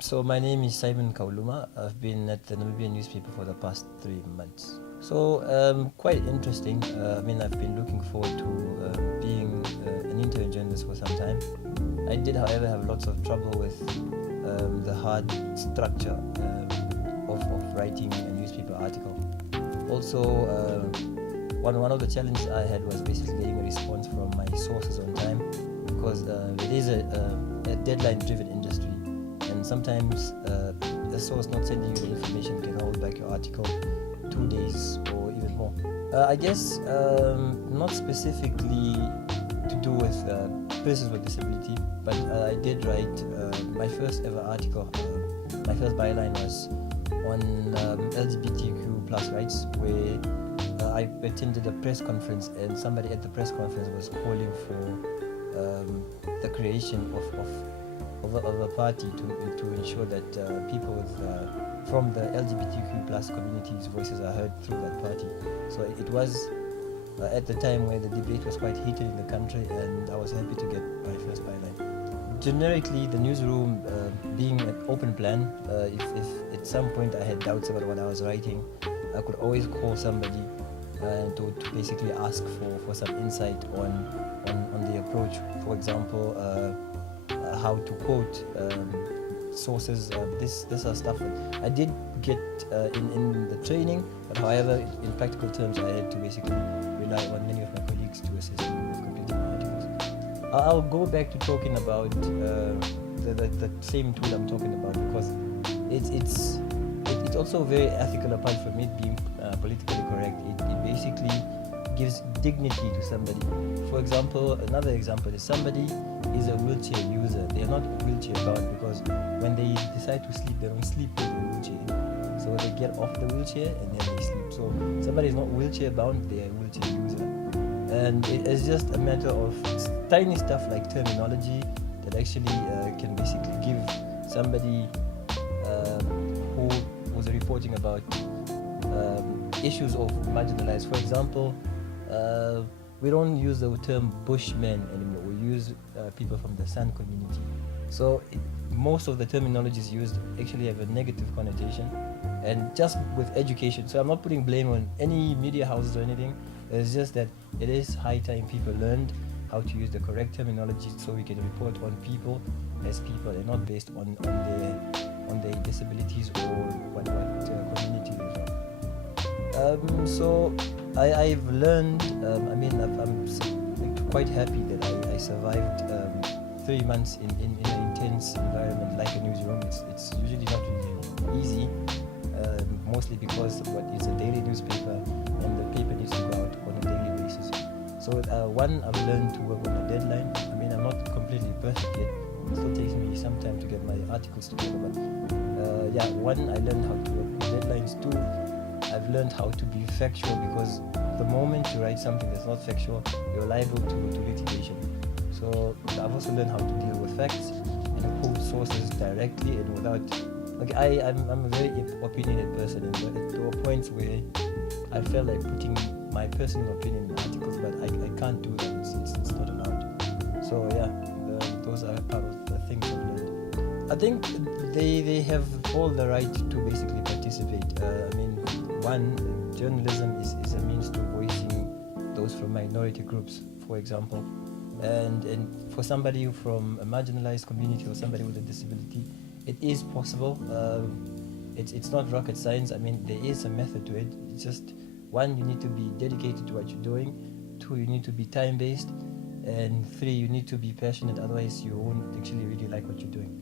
So my name is Simon Kauluma. I've been at the Namibian newspaper for the past 3 months. So quite interesting. I've been looking forward to being an intern journalist for some time. I did, however, have lots of trouble with the hard structure of writing a newspaper article. Also, one of the challenges I had was basically getting a response from my sources on time, because it is a deadline-driven industry, and sometimes the source not sending you the information can hold back your article 2 days or even more. I guess not specifically to do with persons with disability, but I did write my first ever article. My first byline was on LGBTQ plus rights, where I attended a press conference, and somebody at the press conference was calling for the creation of a party to ensure that people from the LGBTQ plus community's voices are heard through that party. So it was at the time where the debate was quite heated in the country, and I was happy to get my first byline. Generically, the newsroom being an open plan, if at some point I had doubts about what I was writing, I could always call somebody to basically ask for some insight on the approach. For example, how to quote sources. This are stuff that I did get in the training, but however, in practical terms, I had to basically rely on many of my colleagues to assist me with completing my articles. I'll go back to talking about the same tool I'm talking about, because it's also very ethical, apart from it being politically correct. It basically gives dignity to somebody. For example, another example is somebody is a wheelchair user. They are not wheelchair bound, because when they decide to sleep, they don't sleep with the wheelchair. So they get off the wheelchair and then they sleep. So somebody is not wheelchair bound, they are a wheelchair user. And it's just a matter of tiny stuff like terminology that actually can basically give somebody who was reporting about issues of marginalized. For example, we don't use the term Bushmen anymore. We use people from the San community. So most of the terminologies used actually have a negative connotation, and just with education. So I'm not putting blame on any media houses or anything. It's just that it is high time people learned how to use the correct terminology, so we can report on people as people and not based on their disabilities or what community they're from. So I've learned. I'm quite happy that I survived 3 months in an intense environment like a newsroom. It's usually not really easy, mostly because what is a daily newspaper, and the paper needs to go out on a daily basis. So I've learned to work on a deadline. I'm not completely perfect yet. It still takes me some time to get my articles together, but I learned how to work with deadlines. 2, I've learned how to be factual, because the moment you write something that's not factual, you're liable to litigation. So I've also learned how to deal with facts and quote sources directly and without. I'm a very opinionated person, and there were points where I felt like putting my personal opinion in articles, but I can't do that. It's not allowed. So those are part of the things I've learned. I think they have all the right to basically participate. One, journalism is a means to voicing those from minority groups, for example, and for somebody from a marginalized community or somebody with a disability, it is possible. It's not rocket science. There is a method to it. It's just, 1, you need to be dedicated to what you're doing. 2, you need to be time-based, and 3, you need to be passionate. Otherwise, you won't actually really like what you're doing.